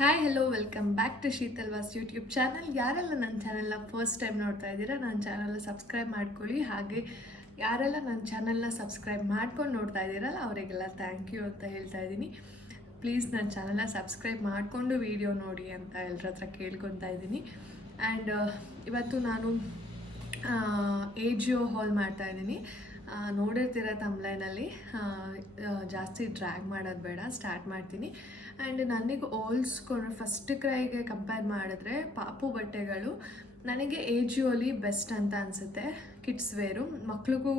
Hi hello welcome back to Sheetal ವಾಸ್ YouTube channel. ಯಾರೆಲ್ಲ ನನ್ನ ಚಾನಲ್ನ ಫಸ್ಟ್ ಟೈಮ್ ನೋಡ್ತಾ ಇದ್ದೀರಾ, ನನ್ನ ಚಾನಲ್ನ ಸಬ್ಸ್ಕ್ರೈಬ್ ಮಾಡ್ಕೊಳ್ಳಿ. ಹಾಗೆ ಯಾರೆಲ್ಲ ನನ್ನ ಚಾನಲ್ನ ಸಬ್ಸ್ಕ್ರೈಬ್ ಮಾಡ್ಕೊಂಡು ನೋಡ್ತಾ ಇದ್ದೀರಲ್ಲ ಅವರಿಗೆಲ್ಲ ಥ್ಯಾಂಕ್ ಯು ಅಂತ ಹೇಳ್ತಾ ಇದ್ದೀನಿ. ಪ್ಲೀಸ್ ನನ್ನ ಚಾನಲ್ನ ಸಬ್ಸ್ಕ್ರೈಬ್ ಮಾಡಿಕೊಂಡು ವಿಡಿಯೋ ನೋಡಿ ಅಂತ ಎಲ್ಲರ ಹತ್ರ ಕೇಳ್ಕೊತಾ ಇದ್ದೀನಿ. ಆ್ಯಂಡ್ ಇವತ್ತು ನಾನು AGO ಹಾಲ್ ಮಾಡ್ತಾಯಿದ್ದೀನಿ. ನೋಡಿರ್ತೀರ ತಮ್ಲೈನಲ್ಲಿ. ಜಾಸ್ತಿ ಡ್ರ್ಯಾಗ್ ಮಾಡೋದು ಬೇಡ, ಸ್ಟಾರ್ಟ್ ಮಾಡ್ತೀನಿ. ಆ್ಯಂಡ್ ನನಗೆ ಹೋಲ್ಸ್ಕೊಂಡ್ರೆ ಫಸ್ಟ್ ಕ್ರೈಗೆ ಕಂಪೇರ್ ಮಾಡಿದ್ರೆ ಪಾಪು ಬಟ್ಟೆಗಳು ನನಗೆ AGOಲಿ ಬೆಸ್ಟ್ ಅಂತ ಅನಿಸುತ್ತೆ. ಕಿಡ್ಸ್ ವೇರು ಮಕ್ಳಿಗೂ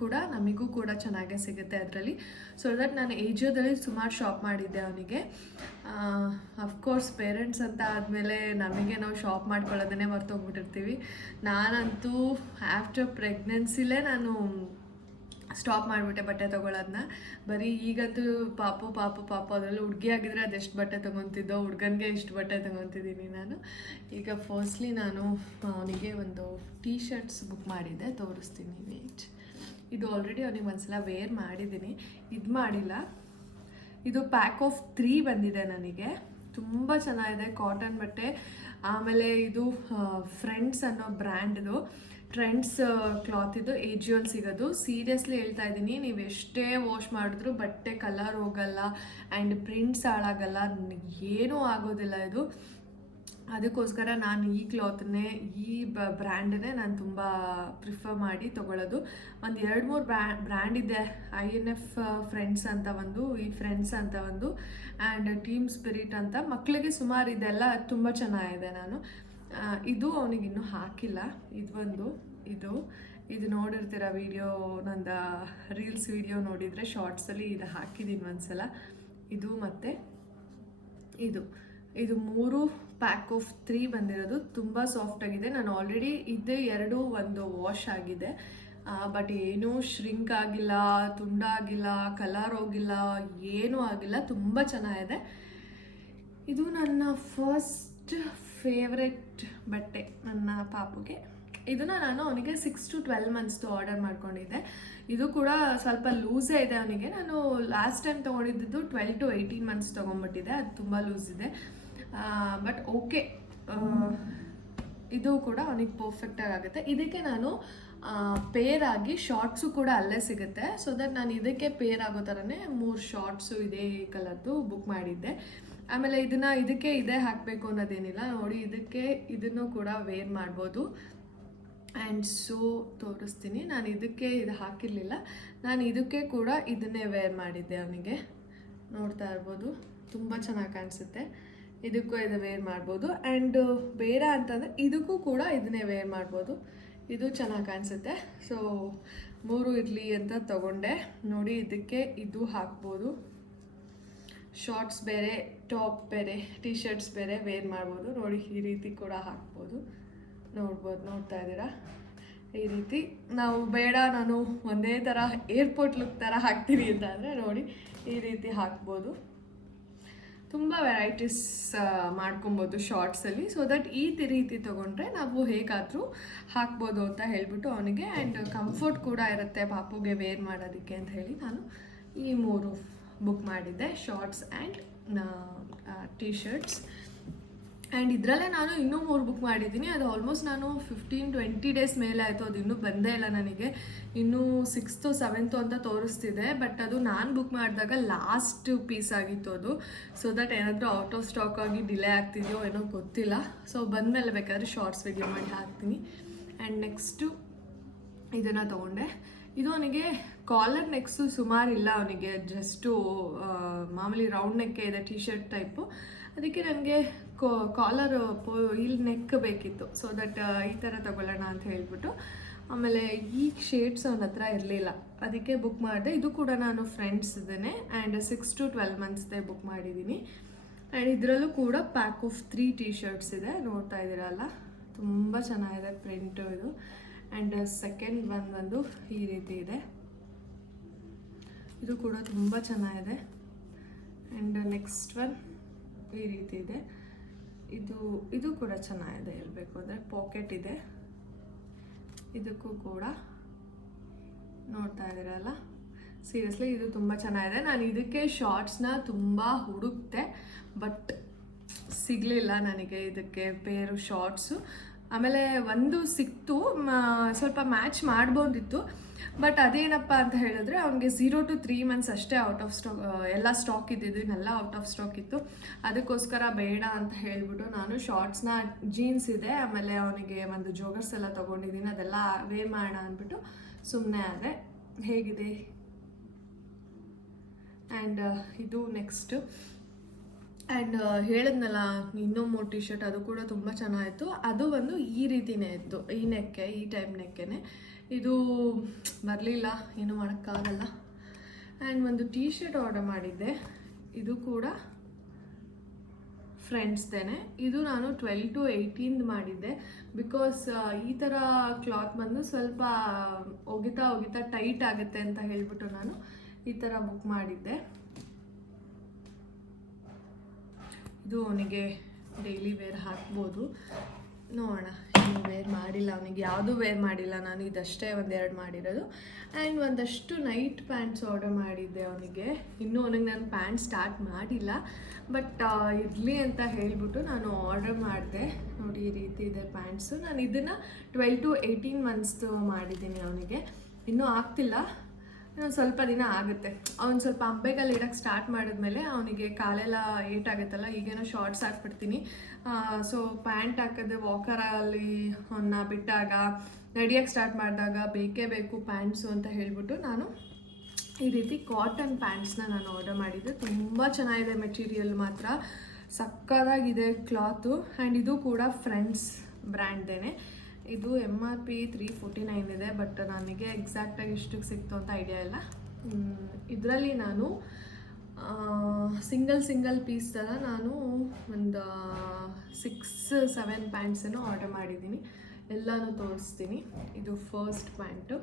ಕೂಡ ನಮಗೂ ಕೂಡ ಚೆನ್ನಾಗೇ ಸಿಗುತ್ತೆ ಅದರಲ್ಲಿ. ಸೊ ದಟ್ ನಾನು AGOದಲ್ಲಿ ಸುಮಾರು ಶಾಪ್ ಮಾಡಿದ್ದೆ ಅವನಿಗೆ. ಅಫ್ಕೋರ್ಸ್ ಪೇರೆಂಟ್ಸ್ ಅಂತ ಆದಮೇಲೆ ನಮಗೆ ನಾವು ಶಾಪ್ ಮಾಡ್ಕೊಳ್ಳೋದನ್ನೇ ಮರ್ತೋಗ್ಬಿಟ್ಟಿರ್ತೀವಿ. ನಾನಂತೂ ಆಫ್ಟರ್ ಪ್ರೆಗ್ನೆನ್ಸಿಲೇ ನಾನು ಸ್ಟಾಪ್ ಮಾಡಿಬಿಟ್ಟೆ ಬಟ್ಟೆ ತೊಗೊಳೋದನ್ನ. ಬರೀ ಈಗಂತೂ ಪಾಪು ಅದರಲ್ಲಿ ಹುಡುಗಿ ಆಗಿದ್ರೆ ಅದೆಷ್ಟು ಬಟ್ಟೆ ತೊಗೊತಿದ್ದೋ, ಹುಡುಗನಿಗೆ ಇಷ್ಟು ಬಟ್ಟೆ ತೊಗೊತಿದ್ದೀನಿ ನಾನು. ಈಗ ಫಸ್ಟ್ಲಿ ನಾನು ಅವನಿಗೆ ಒಂದು ಟೀ ಶರ್ಟ್ಸ್ ಬುಕ್ ಮಾಡಿದ್ದೆ, ತೋರಿಸ್ತೀನಿ ವೇಟ್. ಇದು ಆಲ್ರೆಡಿ ಅವನಿಗೆ ಒಂದ್ಸಲ ವೇರ್ ಮಾಡಿದ್ದೀನಿ, ಇದು ಮಾಡಿಲ್ಲ. ಇದು ಪ್ಯಾಕ್ ಆಫ್ 3 ಬಂದಿದೆ ನನಗೆ. ತುಂಬ ಚೆನ್ನಾಗಿದೆ, ಕಾಟನ್ ಬಟ್ಟೆ. ಆಮೇಲೆ ಇದು ಫ್ರೆಂಡ್ಸ್ ಅನ್ನೋ ಬ್ರ್ಯಾಂಡ್ದು ಟ್ರೆಂಡ್ಸ್ ಕ್ಲಾತ್ ಇದು AGOಲ್ಲಿ ಸಿಗೋದು. ಸೀರಿಯಸ್ಲಿ ಹೇಳ್ತಾ ಇದ್ದೀನಿ, ನೀವು ಎಷ್ಟೇ ವಾಶ್ ಮಾಡಿದ್ರೂ ಬಟ್ಟೆ ಕಲರ್ ಹೋಗಲ್ಲ ಆ್ಯಂಡ್ ಪ್ರಿಂಟ್ಸ್ ಹಾಳಾಗಲ್ಲ, ಏನೂ ಆಗೋದಿಲ್ಲ ಇದು. ಅದಕ್ಕೋಸ್ಕರ ನಾನು ಈ ಕ್ಲಾತ್ನೇ, ಈ ಬ್ರ್ಯಾಂಡನ್ನೇ ನಾನು ತುಂಬ ಪ್ರಿಫರ್ ಮಾಡಿ ತೊಗೊಳ್ಳೋದು. ಒಂದು 2-3 ಬ್ರ್ಯಾಂಡ್ ಇದೆ. INF ಫ್ರೆಂಡ್ಸ್ ಅಂತ ಒಂದು, ಈ ಫ್ರೆಂಡ್ಸ್ ಅಂತ ಒಂದು, ಆ್ಯಂಡ್ ಟೀಮ್ ಸ್ಪಿರಿಟ್ ಅಂತ. ಮಕ್ಕಳಿಗೆ ಸುಮಾರು ಇದೆಲ್ಲ ತುಂಬ ಚೆನ್ನಾಗಿದೆ. ನಾನು ಇದು ಅವನಿಗೆ ಇನ್ನೂ ಹಾಕಿಲ್ಲ. ಇದು ನೋಡಿರ್ತೀರ ವಿಡಿಯೋ, ನಂದು ರೀಲ್ಸ್ ವಿಡಿಯೋ ನೋಡಿದರೆ ಶಾರ್ಟ್ಸಲ್ಲಿ ಇದು ಹಾಕಿದ್ದೀನಿ ಒಂದ್ಸಲ. ಇದು ಮತ್ತು ಇದು 3 ಪ್ಯಾಕ್ ಆಫ್ 3 ಬಂದಿರೋದು. ತುಂಬ ಸಾಫ್ಟಾಗಿದೆ. ನಾನು ಆಲ್ರೆಡಿ ಇದು 2 ಒಂದು ವಾಶ್ ಆಗಿದೆ, ಬಟ್ ಏನೂ ಶ್ರಿಂಕ್ ಆಗಿಲ್ಲ, ತುಂಡಾಗಿಲ್ಲ, ಕಲರ್ ಹೋಗಿಲ್ಲ, ಏನೂ ಆಗಿಲ್ಲ. ತುಂಬ ಚೆನ್ನಾಗಿದೆ. ಇದು ನನ್ನ ಫಸ್ಟ್ ಫೇವ್ರೆಟ್ ಬಟ್ಟೆ ನನ್ನ ಪಾಪುಗೆ. ಇದನ್ನು ನಾನು ಅವನಿಗೆ 6 to 12 ಮಂತ್ಸ್ದು ಆರ್ಡರ್ ಮಾಡ್ಕೊಂಡಿದ್ದೆ. ಇದು ಕೂಡ ಸ್ವಲ್ಪ ಲೂಸೇ ಇದೆ ಅವನಿಗೆ. ನಾನು ಲಾಸ್ಟ್ ಟೈಮ್ ತೊಗೊಂಡಿದ್ದು 12 to 18 ಮಂತ್ಸ್ ತೊಗೊಂಡ್ಬಿಟ್ಟಿದ್ದೆ, ಅದು ತುಂಬ ಲೂಸ್ ಇದೆ. ಬಟ್ ಓಕೆ, ಇದು ಕೂಡ ಅವನಿಗೆ ಪರ್ಫೆಕ್ಟಾಗಿ ಆಗುತ್ತೆ. ಇದಕ್ಕೆ ನಾನು ಪೇರ್ ಆಗಿ ಶಾರ್ಟ್ಸು ಕೂಡ ಅಲ್ಲೇ ಸಿಗುತ್ತೆ. ಸೊ ದಟ್ ನಾನು ಇದಕ್ಕೆ ಪೇರ್ ಆಗೋ ಥರನೇ 3 ಶಾರ್ಟ್ಸು ಇದೇ ಕಲರ್ದು ಬುಕ್ ಮಾಡಿದ್ದೆ. ಆಮೇಲೆ ಇದಕ್ಕೆ ಇದೇ ಹಾಕಬೇಕು ಅನ್ನೋದೇನಿಲ್ಲ ನೋಡಿ. ಇದನ್ನು ಕೂಡ ವೇರ್ ಮಾಡ್ಬೋದು. ಆ್ಯಂಡ್ ಸೊ ತೋರಿಸ್ತೀನಿ. ನಾನು ಇದಕ್ಕೆ ಇದು ಹಾಕಿರಲಿಲ್ಲ, ನಾನು ಇದಕ್ಕೆ ಕೂಡ ಇದನ್ನೇ ವೇರ್ ಮಾಡಿದ್ದೆ ಅವನಿಗೆ. ನೋಡ್ತಾ ಇರ್ಬೋದು, ತುಂಬ ಚೆನ್ನಾಗಿ ಕಾಣಿಸುತ್ತೆ. ಇದಕ್ಕೂ ಇದು ವೇರ್ ಮಾಡ್ಬೋದು. ಆ್ಯಂಡ್ ಬೇಡ ಅಂತಂದರೆ ಇದಕ್ಕೂ ಕೂಡ ಇದನ್ನೇ ವೇರ್ ಮಾಡ್ಬೋದು. ಇದು ಚೆನ್ನಾಗಿ ಕಾಣಿಸುತ್ತೆ. ಸೊ 3 ಇರಲಿ ಅಂತ ತಗೊಂಡೆ ನೋಡಿ. ಇದಕ್ಕೆ ಇದು ಹಾಕ್ಬೋದು, ಶಾರ್ಟ್ಸ್ ಬೇರೆ, ಟಾಪ್ ಬೇರೆ, ಟೀ ಶರ್ಟ್ಸ್ ಬೇರೆ ವೇರ್ ಮಾಡ್ಬೋದು. ನೋಡಿ ಈ ರೀತಿ ಕೂಡ ಹಾಕ್ಬೋದು. ನೋಡ್ತಾ ಇದ್ದೀರಾ, ಈ ರೀತಿ. ನಾವು ಬೇಡ ನಾನು ಒಂದೇ ಥರ ಏರ್ಪೋರ್ಟ್ ಲುಕ್ ಥರ ಹಾಕ್ತೀನಿ ಅಂತ ಅಂದರೆ ನೋಡಿ ಈ ರೀತಿ ಹಾಕ್ಬೋದು. ತುಂಬ ವೆರೈಟೀಸ್ ಮಾಡ್ಕೊಬೋದು ಶಾರ್ಟ್ಸಲ್ಲಿ. ಸೊ ದಟ್ ಈ ರೀತಿ ತೊಗೊಂಡ್ರೆ ನಾವು ಹೇಗಾದರೂ ಹಾಕ್ಬೋದು ಅಂತ ಹೇಳ್ಬಿಟ್ಟು ಅವನಿಗೆ. ಆ್ಯಂಡ್ ಕಂಫರ್ಟ್ ಕೂಡ ಇರುತ್ತೆ ಪಾಪುಗೆ ವೇರ್ ಮಾಡೋದಕ್ಕೆ ಅಂತ ಹೇಳಿ ನಾನು ಈ 3 ಬುಕ್ ಮಾಡಿದ್ದೆ, shorts and T shirts. And ಇದರಲ್ಲೇ ನಾನು ಇನ್ನೂ 3 ಬುಕ್ ಮಾಡಿದ್ದೀನಿ. ಅದು ಆಲ್ಮೋಸ್ಟ್ ನಾನು 15-20 ಡೇಸ್ ಮೇಲೆ ಆಯಿತು, ಅದು ಇನ್ನೂ ಬಂದೇ ಇಲ್ಲ ನನಗೆ. ಇನ್ನೂ 6th 7th ಅಂತ ತೋರಿಸ್ತಿದೆ. ಬಟ್ ಅದು ನಾನು ಬುಕ್ ಮಾಡಿದಾಗ ಲಾಸ್ಟ್ ಪೀಸ್ ಆಗಿತ್ತು ಅದು. ಸೊ ದಟ್ ಏನಾದರೂ ಔಟ್ ಆಫ್ ಸ್ಟಾಕ್ ಆಗಿ ಡಿಲೇ ಆಗ್ತಿದೆಯೋ ಏನೋ ಗೊತ್ತಿಲ್ಲ. ಸೊ ಬಂದಮೇಲೆ ಬೇಕಾದ್ರೆ ಶಾರ್ಟ್ಸ್ ವಿಡಿಯೋ ಮಾಡಿ ಹಾಕ್ತೀನಿ. ಆ್ಯಂಡ್ ನೆಕ್ಸ್ಟು ಇದನ್ನು ತೊಗೊಂಡೆ. ಇದು ಅವನಿಗೆ ಕಾಲರ್ ನೆಕ್ಸ್ಟು ಸುಮಾರು ಇಲ್ಲ ಅವನಿಗೆ, ಜಸ್ಟು ಮಾಮೂಲಿ ರೌಂಡ್ ನೆಕ್ಕೆ ಇದೆ, ಟೀ ಶರ್ಟ್ ಟೈಪು. ಅದಕ್ಕೆ ನನಗೆ ಕಾಲರ್ ಇಲ್ಲಿ ನೆಕ್ ಬೇಕಿತ್ತು. ಸೊ ದಟ್ ಈ ಥರ ತೊಗೊಳ್ಳೋಣ ಅಂತ ಹೇಳ್ಬಿಟ್ಟು. ಆಮೇಲೆ ಈ ಶೇಡ್ಸ್ ಅವನ ಹತ್ರ ಇರಲಿಲ್ಲ, ಅದಕ್ಕೆ ಬುಕ್ ಮಾಡಿದೆ. ಇದು ಕೂಡ ನಾನು ಫ್ರೆಂಡ್ಸ್ ಇದ್ದೇನೆ. ಆ್ಯಂಡ್ 6 to 12 ಮಂತ್ಸ್ದೇ ಬುಕ್ ಮಾಡಿದ್ದೀನಿ. ಆ್ಯಂಡ್ ಇದರಲ್ಲೂ ಕೂಡ ಪ್ಯಾಕ್ ಆಫ್ 3 ಟೀ ಶರ್ಟ್ಸ್ ಇದೆ. ನೋಡ್ತಾ ಇದ್ದೀರಲ್ಲ, ತುಂಬ ಚೆನ್ನಾಗಿದೆ ಪ್ರಿಂಟು ಇದು. ಆ್ಯಂಡ್ ಸೆಕೆಂಡ್ ಬಂದು ಈ ರೀತಿ ಇದೆ, ಇದು ಕೂಡ ತುಂಬ ಚೆನ್ನಾಗಿದೆ. ಆ್ಯಂಡ್ ನೆಕ್ಸ್ಟ್ ಒನ್ ಈ ರೀತಿ ಇದೆ. ಇದು ಕೂಡ ಚೆನ್ನಾಗಿದೆ ಹೇಳಬೇಕು ಅಂದರೆ, ಪಾಕೆಟ್ ಇದೆ. ಇದಕ್ಕೂ ಕೂಡ ನೋಡ್ತಾ ಇದ್ದೀರಲ್ಲ, ಸೀರಿಯಸ್ಲಿ ಇದು ತುಂಬ ಚೆನ್ನಾಗಿದೆ. ನಾನು ಇದಕ್ಕೆ ಶಾರ್ಟ್ಸ್ನ ತುಂಬ ಹುಡುಕ್ತೆ, ಬಟ್ ಸಿಗಲಿಲ್ಲ ನನಗೆ ಇದಕ್ಕೆ ಪೇರು ಶಾರ್ಟ್ಸು. ಆಮೇಲೆ ಒಂದು ಸಿಕ್ತು, ಸ್ವಲ್ಪ ಮ್ಯಾಚ್ ಮಾಡ್ಬೋದಿತ್ತು. ಬಟ್ ಅದೇನಪ್ಪ ಅಂತ ಹೇಳಿದ್ರೆ ಅವನಿಗೆ 0 to 3 months ಅಷ್ಟೇ ಔಟ್ ಆಫ್ ಸ್ಟಾಕ್, ಎಲ್ಲ ಸ್ಟಾಕ್ ಇದ್ದಿದ್ದು, ಇನ್ನೆಲ್ಲ ಔಟ್ ಆಫ್ ಸ್ಟಾಕ್ ಇತ್ತು. ಅದಕ್ಕೋಸ್ಕರ ಬೇಡ ಅಂತ ಹೇಳಿಬಿಟ್ಟು ನಾನು ಶಾರ್ಟ್ಸ್ನ, ಜೀನ್ಸ್ ಇದೆ, ಆಮೇಲೆ ಅವನಿಗೆ ಒಂದು ಜೋಗರ್ಸ್ ಎಲ್ಲ ತೊಗೊಂಡಿದ್ದೀನಿ, ಅದೆಲ್ಲ ವೇರ್ ಮಾಡೋಣ ಅಂದ್ಬಿಟ್ಟು ಸುಮ್ಮನೆ ಆದರೆ. ಹೇಗಿದೆ ಆ್ಯಂಡ್ ಇದು ನೆಕ್ಸ್ಟು. ಆ್ಯಂಡ್ ಹೇಳಿದ್ನಲ್ಲ ಇನ್ನೂ 3 ಟಿ ಶರ್ಟ್, ಅದು ಕೂಡ ತುಂಬ ಚೆನ್ನಾಗಿತ್ತು. ಅದು ಒಂದು ಈ ರೀತಿಯೇ ಇತ್ತು, ಈ ನೆಕ್ಕೆ, ಈ ಟೈಪ್ ನೆಕ್ಕೆನೆ. ಇದು ಬರಲಿಲ್ಲ, ಏನೂ ಮಾಡೋಕ್ಕಾಗಲ್ಲ. ಆ್ಯಂಡ್ ಒಂದು ಟೀ ಶರ್ಟ್ ಆರ್ಡರ್ ಮಾಡಿದ್ದೆ, ಇದು ಕೂಡ ಫ್ರೆಂಡ್ಸ್ದೇನೆ. ಇದು ನಾನು 12 to 18 ಮಾಡಿದ್ದೆ. ಬಿಕಾಸ್ ಈ ಥರ ಕ್ಲಾತ್ ಬಂದು ಸ್ವಲ್ಪ ಒಗಿತಾ ಟೈಟ್ ಆಗುತ್ತೆ ಅಂತ ಹೇಳಿಬಿಟ್ಟು ನಾನು ಈ ಥರ ಬುಕ್ ಮಾಡಿದ್ದೆ. ಇದು ಅವನಿಗೆ ಡೈಲಿ ವೇರ್ ಹಾಕ್ಬೋದು, ನೋಡೋಣ. ಇನ್ನು ವೇರ್ ಮಾಡಿಲ್ಲ ಅವನಿಗೆ, ಯಾವುದೂ ವೇರ್ ಮಾಡಿಲ್ಲ ನಾನು, ಇದಷ್ಟೇ 1-2 ಮಾಡಿರೋದು. ಆ್ಯಂಡ್ ಒಂದಷ್ಟು ನೈಟ್ ಪ್ಯಾಂಟ್ಸ್ ಆರ್ಡರ್ ಮಾಡಿದ್ದೆ ಅವನಿಗೆ. ಇನ್ನೂ ಅವನಿಗೆ ನಾನು ಪ್ಯಾಂಟ್ ಸ್ಟಾರ್ಟ್ ಮಾಡಿಲ್ಲ, ಬಟ್ ಇರಲಿ ಅಂತ ಹೇಳಿಬಿಟ್ಟು ನಾನು ಆರ್ಡರ್ ಮಾಡಿದೆ. ನೋಡಿ ಈ ರೀತಿ ಇದೆ ಪ್ಯಾಂಟ್ಸು. ನಾನು ಇದನ್ನು 12 to 18 months ಮಾಡಿದ್ದೀನಿ ಅವನಿಗೆ, ಇನ್ನೂ ಆಗ್ತಿಲ್ಲ, ಇನ್ನೊಂದು ಸ್ವಲ್ಪ ದಿನ ಆಗುತ್ತೆ. ಅವ್ನು ಸ್ವಲ್ಪ ಅಂಬೆಗಲ್ಲಿ ಇಡೋಕ್ಕೆ ಸ್ಟಾರ್ಟ್ ಮಾಡಿದ್ಮೇಲೆ ಅವನಿಗೆ ಕಾಲೆಲ್ಲ ಏಟಾಗುತ್ತಲ್ಲ, ಈಗೇನೋ ಶಾರ್ಟ್ಸ್ ಹಾಕ್ಬಿಡ್ತೀನಿ. ಸೊ ಪ್ಯಾಂಟ್ ಹಾಕಿದ್ರೆ ವಾಕರಲ್ಲಿ ಅವನ್ನ ಬಿಟ್ಟಾಗ, ನಡೆಯೋಕ್ಕೆ ಸ್ಟಾರ್ಟ್ ಮಾಡಿದಾಗ ಬೇಕೇ ಬೇಕು ಪ್ಯಾಂಟ್ಸು ಅಂತ ಹೇಳಿಬಿಟ್ಟು ನಾನು ಈ ರೀತಿ ಕಾಟನ್ ಪ್ಯಾಂಟ್ಸ್ನ ನಾನು ಆರ್ಡರ್ ಮಾಡಿದ್ದೆ. ತುಂಬ ಚೆನ್ನಾಗಿದೆ, ಮೆಟೀರಿಯಲ್ ಮಾತ್ರ ಸಕ್ಕತ್ತಾಗಿದೆ ಕ್ಲಾತು. ಆ್ಯಂಡ್ ಇದು ಕೂಡ ಫ್ರೆಂಡ್ಸ್ ಬ್ರ್ಯಾಂಡ್ದೇನೆ. ಇದು MRP 349 ಇದೆ, ಬಟ್ ನನಗೆ ಎಕ್ಸಾಕ್ಟಾಗಿ ಎಷ್ಟಕ್ಕೆ ಸಿಕ್ತು ಅಂತ ಐಡಿಯಾ ಇಲ್ಲ. ಇದರಲ್ಲಿ ನಾನು ಸಿಂಗಲ್ ಪೀಸ್ ಥರ ನಾನು ಒಂದು 6-7 ಪ್ಯಾಂಟ್ಸನ್ನು ಆರ್ಡರ್ ಮಾಡಿದ್ದೀನಿ. ಎಲ್ಲನೂ ತೋರಿಸ್ತೀನಿ. ಇದು first pant,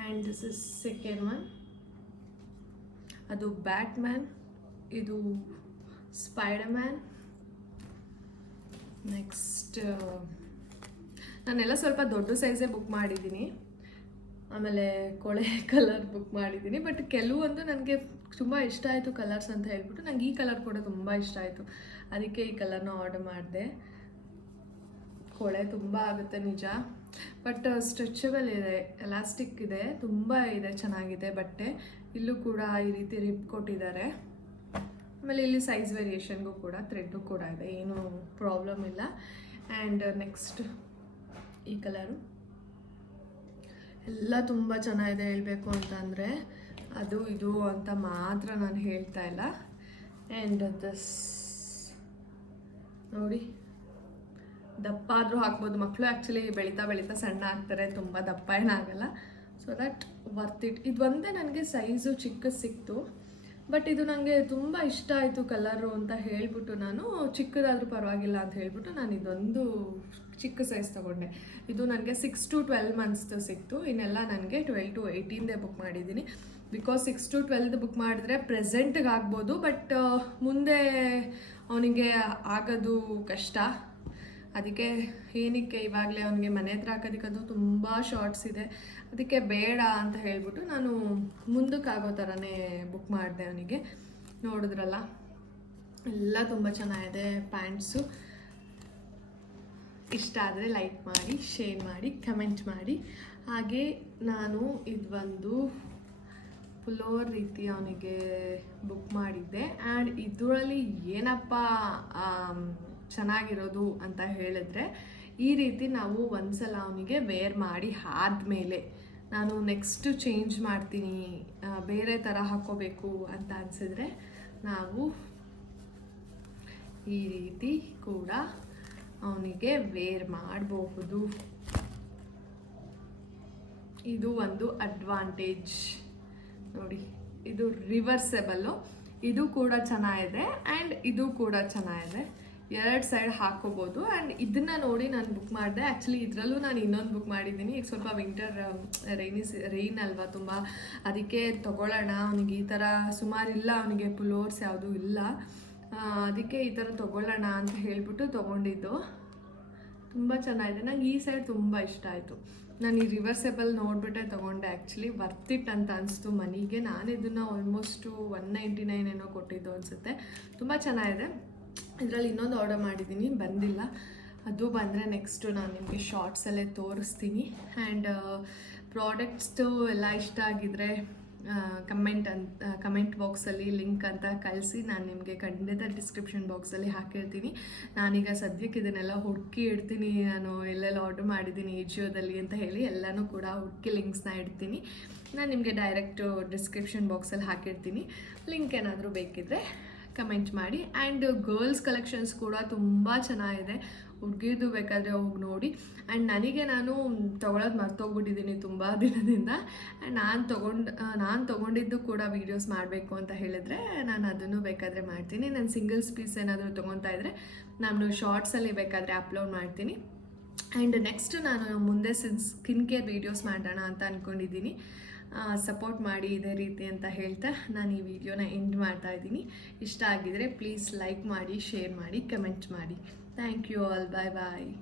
and this is second one. ಅದು ಬ್ಯಾಟ್ಮ್ಯಾನ್, ಇದು ಸ್ಪೈಡರ್ಮ್ಯಾನ್. ನೆಕ್ಸ್ಟ್ ನಾನೆಲ್ಲ ಸ್ವಲ್ಪ ದೊಡ್ಡ ಸೈಜೇ ಬುಕ್ ಮಾಡಿದ್ದೀನಿ. ಆಮೇಲೆ ಕೊಳೆ ಕಲರ್ ಬುಕ್ ಮಾಡಿದ್ದೀನಿ. ಬಟ್ ಕೆಲವೊಂದು ನನಗೆ ತುಂಬ ಇಷ್ಟ ಆಯಿತು ಕಲರ್ಸ್ ಅಂತ ಹೇಳ್ಬಿಟ್ಟು, ನನಗೆ ಈ ಕಲರ್ ಕೂಡ ತುಂಬ ಇಷ್ಟ ಆಯಿತು, ಅದಕ್ಕೆ ಈ ಕಲರ್ನ ಆರ್ಡರ್ ಮಾಡಿದೆ. ಕೊಳೆ ತುಂಬ ಆಗುತ್ತೆ ನಿಜ, ಬಟ್ ಸ್ಟ್ರೆಚಬಲ್ ಇದೆ, ಎಲಾಸ್ಟಿಕ್ ಇದೆ, ತುಂಬ ಇದೆ, ಚೆನ್ನಾಗಿದೆ ಬಟ್ಟೆ. ಇಲ್ಲೂ ಕೂಡ ಈ ರೀತಿ ರಿಪ್ ಕೊಟ್ಟಿದ್ದಾರೆ. ಆಮೇಲೆ ಇಲ್ಲಿ ಸೈಜ್ ವೇರಿಯೇಷನ್ಗೂ ಕೂಡ ಥ್ರೆಡ್ಡು ಕೂಡ ಇದೆ, ಏನೂ ಪ್ರಾಬ್ಲಮ್ ಇಲ್ಲ. ಆ್ಯಂಡ್ ನೆಕ್ಸ್ಟ್ ಈ ಕಲರು ಎಲ್ಲ ತುಂಬ ಚೆನ್ನಾಗಿದೆ. ಹೇಳಬೇಕು ಅಂತ ಅಂದರೆ ಅದು ಇದು ಅಂತ ಮಾತ್ರ ನಾನು ಹೇಳ್ತಾ ಇಲ್ಲ. ಆ್ಯಂಡ್ ದಿಸ್ ನೋಡಿ, ದಪ್ಪ ಆದರೂ ಹಾಕ್ಬೋದು. ಮಕ್ಕಳು ಆ್ಯಕ್ಚುಲಿ ಬೆಳೀತಾ ಸಣ್ಣ ಆಗ್ತಾರೆ, ತುಂಬ ದಪ್ಪ ಏನಾಗಲ್ಲ. So that worth it. ಇದು ಒಂದೇ ನನಗೆ ಸೈಜು ಚಿಕ್ಕದು ಸಿಕ್ತು, ಬಟ್ ಇದು ನನಗೆ ತುಂಬ ಇಷ್ಟ ಆಯಿತು ಕಲರು ಅಂತ ಹೇಳಿಬಿಟ್ಟು ನಾನು ಚಿಕ್ಕದಾದರೂ ಪರವಾಗಿಲ್ಲ ಅಂತ ಹೇಳಿಬಿಟ್ಟು ನಾನು ಇದೊಂದು ಚಿಕ್ಕ ಸೈಜ್ ತೊಗೊಂಡೆ. ಇದು ನನಗೆ 6 to 12 months ಸಿಕ್ತು. ಇನ್ನೆಲ್ಲ ನನಗೆ 12 to 18 ಬುಕ್ ಮಾಡಿದ್ದೀನಿ. ಬಿಕಾಸ್ 6 to 12 ಬುಕ್ ಮಾಡಿದ್ರೆ ಪ್ರೆಸೆಂಟ್ಗೆ ಆಗ್ಬೋದು, ಬಟ್ ಮುಂದೆ ಅವನಿಗೆ ಆಗೋದು ಕಷ್ಟ. ಅದಕ್ಕೆ ಏನಕ್ಕೆ ಇವಾಗಲೇ ಅವನಿಗೆ ಮನೆ ಹತ್ರ ಹಾಕೋದಕ್ಕಂತೂ ತುಂಬ ಶಾರ್ಟ್ಸ್ ಇದೆ, ಅದಕ್ಕೆ ಬೇಡ ಅಂತ ಹೇಳ್ಬಿಟ್ಟು ನಾನು ಮುಂದಕ್ಕೆ ಆಗೋ ಥರನೇ ಬುಕ್ ಮಾಡಿದೆ ಅವನಿಗೆ. ನೋಡಿದ್ರಲ್ಲ, ಎಲ್ಲ ತುಂಬ ಚೆನ್ನಾಗಿದೆ ಪ್ಯಾಂಟ್ಸು. ಇಷ್ಟ ಆದರೆ ಲೈಕ್ ಮಾಡಿ, ಶೇರ್ ಮಾಡಿ, ಕಮೆಂಟ್ ಮಾಡಿ. ಹಾಗೆ ನಾನು ಇದೊಂದು ಪುಲೋವರ್ ರೀತಿ ಅವನಿಗೆ ಬುಕ್ ಮಾಡಿದ್ದೆ. ಆ್ಯಂಡ್ ಇದರಲ್ಲಿ ಏನಪ್ಪ ಚೆನ್ನಾಗಿರೋದು ಅಂತ ಹೇಳಿದ್ರೆ, ಈ ರೀತಿ ನಾವು ಒಂದ್ಸಲ ಅವನಿಗೆ ವೇರ್ ಮಾಡಿ ಆದಮೇಲೆ ನಾನು ನೆಕ್ಸ್ಟ್ ಚೇಂಜ್ ಮಾಡ್ತೀನಿ, ಬೇರೆ ಥರ ಹಾಕ್ಕೋಬೇಕು ಅಂತ ಅನಿಸಿದ್ರೆ ನಾವು ಈ ರೀತಿ ಕೂಡ ಅವನಿಗೆ ವೇರ್ ಮಾಡಬಹುದು. ಇದು ಒಂದು ಅಡ್ವಾಂಟೇಜ್ ನೋಡಿ. ಇದು ರಿವರ್ಸೆಬಲ್ಲು, ಇದು ಕೂಡ ಚೆನ್ನಾಗಿದೆ ಆ್ಯಂಡ್ ಇದು ಕೂಡ ಚೆನ್ನಾಗಿದೆ. 2 ಸೈಡ್ ಹಾಕೋಬೋದು. ಆ್ಯಂಡ್ ಇದನ್ನು ನೋಡಿ ನಾನು ಬುಕ್ ಮಾಡಿದೆ. ಆ್ಯಕ್ಚುಲಿ ಇದರಲ್ಲೂ ನಾನು ಇನ್ನೊಂದು ಬುಕ್ ಮಾಡಿದ್ದೀನಿ. ಈಗ ಸ್ವಲ್ಪ ವಿಂಟರ್ ರೈನ್ ಅಲ್ವಾ ತುಂಬ, ಅದಕ್ಕೆ ತೊಗೊಳ್ಳೋಣ ಅವನಿಗೆ. ಈ ಥರ ಸುಮಾರಿಲ್ಲ ಅವನಿಗೆ, ಪುಲೋರ್ಸ್ ಯಾವುದೂ ಇಲ್ಲ, ಅದಕ್ಕೆ ಈ ಥರ ತೊಗೊಳ್ಳೋಣ ಅಂತ ಹೇಳಿಬಿಟ್ಟು ತೊಗೊಂಡಿದ್ದು. ತುಂಬ ಚೆನ್ನಾಗಿದೆ, ನಂಗೆ ಈ ಸೈಡ್ ತುಂಬ ಇಷ್ಟ ಆಯಿತು. ನಾನು ಈ ರಿವರ್ಸೇಬಲ್ ನೋಡಿಬಿಟ್ಟೆ ತೊಗೊಂಡೆ. ಆ್ಯಕ್ಚುಲಿ ವರ್ತ್ ಇಟ್ ಅಂತ ಅನಿಸ್ತು ಮನಿಗೆ. ನಾನು ಇದನ್ನು ಆಲ್ಮೋಸ್ಟು 199 ಏನೋ ಕೊಟ್ಟಿದ್ದು ಅನಿಸುತ್ತೆ. ತುಂಬ ಚೆನ್ನಾಗಿದೆ. ಇದರಲ್ಲಿ ಇನ್ನೊಂದು ಆರ್ಡರ್ ಮಾಡಿದ್ದೀನಿ, ಬಂದಿಲ್ಲ. ಅದು ಬಂದರೆ ನೆಕ್ಸ್ಟು ನಾನು ನಿಮಗೆ ಶಾರ್ಟ್ಸಲ್ಲೇ ತೋರಿಸ್ತೀನಿ. ಆ್ಯಂಡ್ ಪ್ರಾಡಕ್ಟ್ಸ್ದು ಎಲ್ಲ ಇಷ್ಟ ಆಗಿದ್ರೆ ಕಮೆಂಟ್ ಬಾಕ್ಸಲ್ಲಿ ಲಿಂಕ್ ಅಂತ ಕಳಿಸಿ, ನಾನು ನಿಮಗೆ ಖಂಡಿತ ಡಿಸ್ಕ್ರಿಪ್ಷನ್ ಬಾಕ್ಸಲ್ಲಿ ಹಾಕಿರ್ತೀನಿ. ನಾನೀಗ ಸದ್ಯಕ್ಕೆ ಇದನ್ನೆಲ್ಲ ಹುಡುಕಿ ಇಡ್ತೀನಿ, ನಾನು ಎಲ್ಲೆಲ್ಲ ಆರ್ಡರ್ ಮಾಡಿದ್ದೀನಿ ಜಿಯೋದಲ್ಲಿ ಅಂತ ಹೇಳಿ ಎಲ್ಲನೂ ಕೂಡ ಹುಡುಕಿ ಲಿಂಕ್ಸ್ನ ಇಡ್ತೀನಿ. ನಾನು ನಿಮಗೆ ಡೈರೆಕ್ಟು ಡಿಸ್ಕ್ರಿಪ್ಷನ್ ಬಾಕ್ಸಲ್ಲಿ ಹಾಕಿರ್ತೀನಿ. ಲಿಂಕ್ ಏನಾದರೂ ಬೇಕಿದ್ದರೆ ಕಮೆಂಟ್ ಮಾಡಿ. ಆ್ಯಂಡ್ ಗರ್ಲ್ಸ್ ಕಲೆಕ್ಷನ್ಸ್ ಕೂಡ ತುಂಬ ಚೆನ್ನಾಗಿದೆ, ಹುಡುಗಿದು ಬೇಕಾದರೆ ಹೋಗಿ ನೋಡಿ. ಆ್ಯಂಡ್ ನಾನು ತೊಗೊಳೋದು ಮರ್ತೋಗ್ಬಿಟ್ಟಿದ್ದೀನಿ ತುಂಬ ದಿನದಿಂದ. ಆ್ಯಂಡ್ ನಾನು ತೊಗೊಂಡಿದ್ದು ಕೂಡ ವೀಡಿಯೋಸ್ ಮಾಡಬೇಕು ಅಂತ ಹೇಳಿದ್ರೆ ನಾನು ಅದನ್ನು ಬೇಕಾದರೆ ಮಾಡ್ತೀನಿ. ನಾನು ಸಿಂಗಲ್ಸ್ ಪೀಸ್ ಏನಾದರೂ ತೊಗೊತಾ ಇದ್ದರೆ ನಾನು ಶಾರ್ಟ್ಸಲ್ಲಿ ಬೇಕಾದರೆ ಅಪ್ಲೋಡ್ ಮಾಡ್ತೀನಿ. ಆ್ಯಂಡ್ ನೆಕ್ಸ್ಟ್ ನಾನು ಮುಂದೆ ಸ್ಕಿನ್ ಕೇರ್ ವೀಡಿಯೋಸ್ ಮಾಡೋಣ ಅಂತ ಅಂದ್ಕೊಂಡಿದ್ದೀನಿ. ಸಪೋರ್ಟ್ ಮಾಡಿ ಇದೇ ರೀತಿ ಅಂತ ಹೇಳ್ತಾ ನಾನು ಈ ವಿಡಿಯೋನ ಎಂಡ್ ಮಾಡ್ತಾ ಇದ್ದೀನಿ. ಇಷ್ಟ ಆಗಿದರೆ ಪ್ಲೀಸ್ ಲೈಕ್ ಮಾಡಿ, ಶೇರ್ ಮಾಡಿ, ಕಮೆಂಟ್ ಮಾಡಿ. Thank you all. Bye bye.